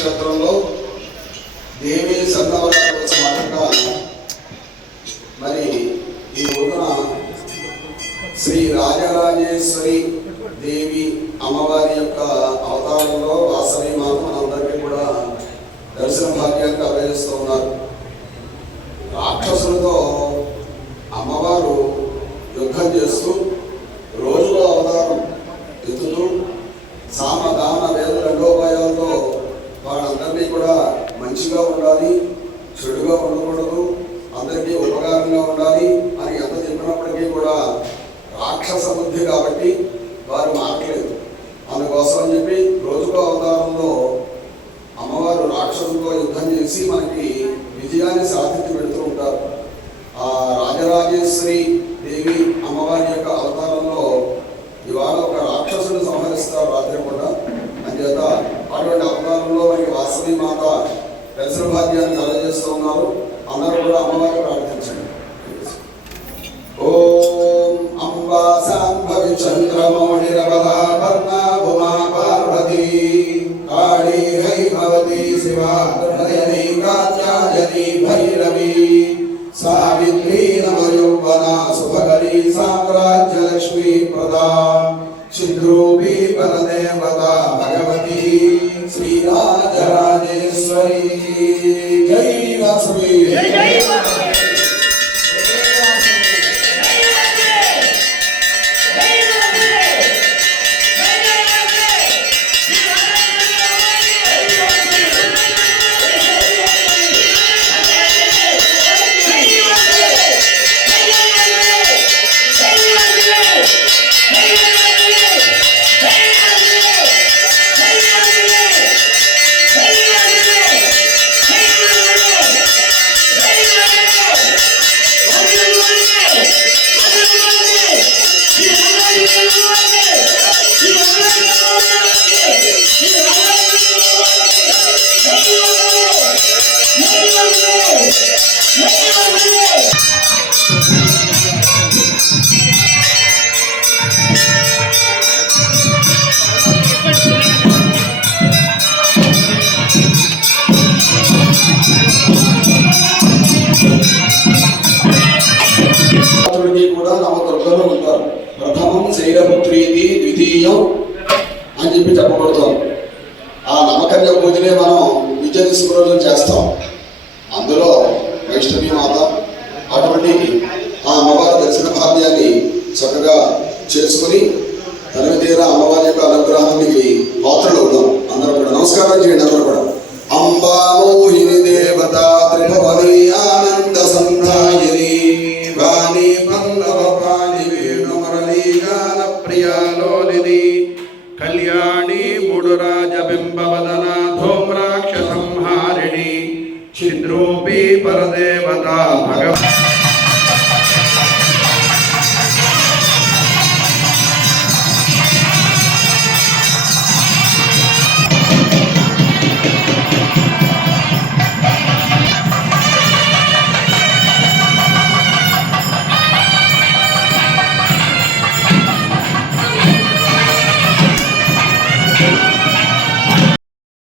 క్షేత్రంలో దేవి సన్నవరాత్రి భాగంగా మరి ఈ రోజున శ్రీ రాజరాజేశ్వరి దేవి అమ్మవారి యొక్క అవతారంలో వాసవి మాత మనందరికీ కూడా దర్శన భాగ్యాన్ని కలగజేస్తూ ఉన్నారు. రాక్షసులతో అమ్మవారు యుద్ధం చేస్తూ రోజులో అవతారం ఎత్తుతూ సామదాన వేద రంగోపాయాలతో వాళ్ళందరినీ కూడా మంచిగా ఉండాలి, చెడుగా ఉండకూడదు, అందరికీ ఉపకారంగా ఉండాలి అని ఎంత చెప్పినప్పటికీ కూడా రాక్షస బుద్ధి కాబట్టి వారు మారలేదు. అందుకోసం అని చెప్పి రోజుకో అవతారంలో అమ్మవారు రాక్షసులతో యుద్ధం చేసి మనకి విజయాన్ని సాధించి పెడుతూ ఉంటారు. ఆ రాజరాజేశ్వరి దేవి అమ్మవారి యొక్క అవతారంలో ఇవాళ ఒక రాక్షసుని సంహరిస్తారు రాత్రి పూట. అంచేత అటువంటి అవతారంలో మనకి వాసవి మాత దర్శన భాగ్యాన్ని కలగజేస్తూ ఉన్నారు. అందరూ కూడా అమ్మవారిని ప్రార్థించండి. ఓం అంబా శాంభవి చంద్రమౌళిరబలా వర్ణా ఉమా పార్వతీ కాళీ హైమవతి శివా హృదయనీ కాత్యాయనీ భైరవీ సావిత్రీ నవయౌవనా శుభకరీ సామ్రాజ్యలక్ష్మీ ప్రదా చిద్రూపీ పరదేవతా భగవతీ శ్రీరాజరాజేశ్వరీ. జై వాసవి. కూడా నవదుర్గలు ఉంటారు. ప్రథమం శైలపుత్రీతి ద్వితీయం అని చెప్పి చెప్పబడుతుంది. ఆ నవకన్య పూజనే మనం విద్య తీసుకున్న చేస్తాం. అందులో వైష్ణవి మాత అటువంటి ఆ అమ్మవారి దర్శన భాగ్యాన్ని చక్కగా చేసుకుని తనవి తీరా అమ్మవారి యొక్క అనుగ్రహానికి పాత్రలు ఉన్నాం. అందరూ కూడా నమస్కారం చేయండి. అందరూ కూడా అంబా మోహిని దేవత త్రిభువని ఆనంద సంధాయిని వాణి పల్లవ పాణి వేణు మురళీ గాన ప్రియాలోలిని కళ్యాణి ముడురాజ బింబవదన ధూమ్రాక్ష సంహారిణి చిద్రూపీ పరదేవత భగవ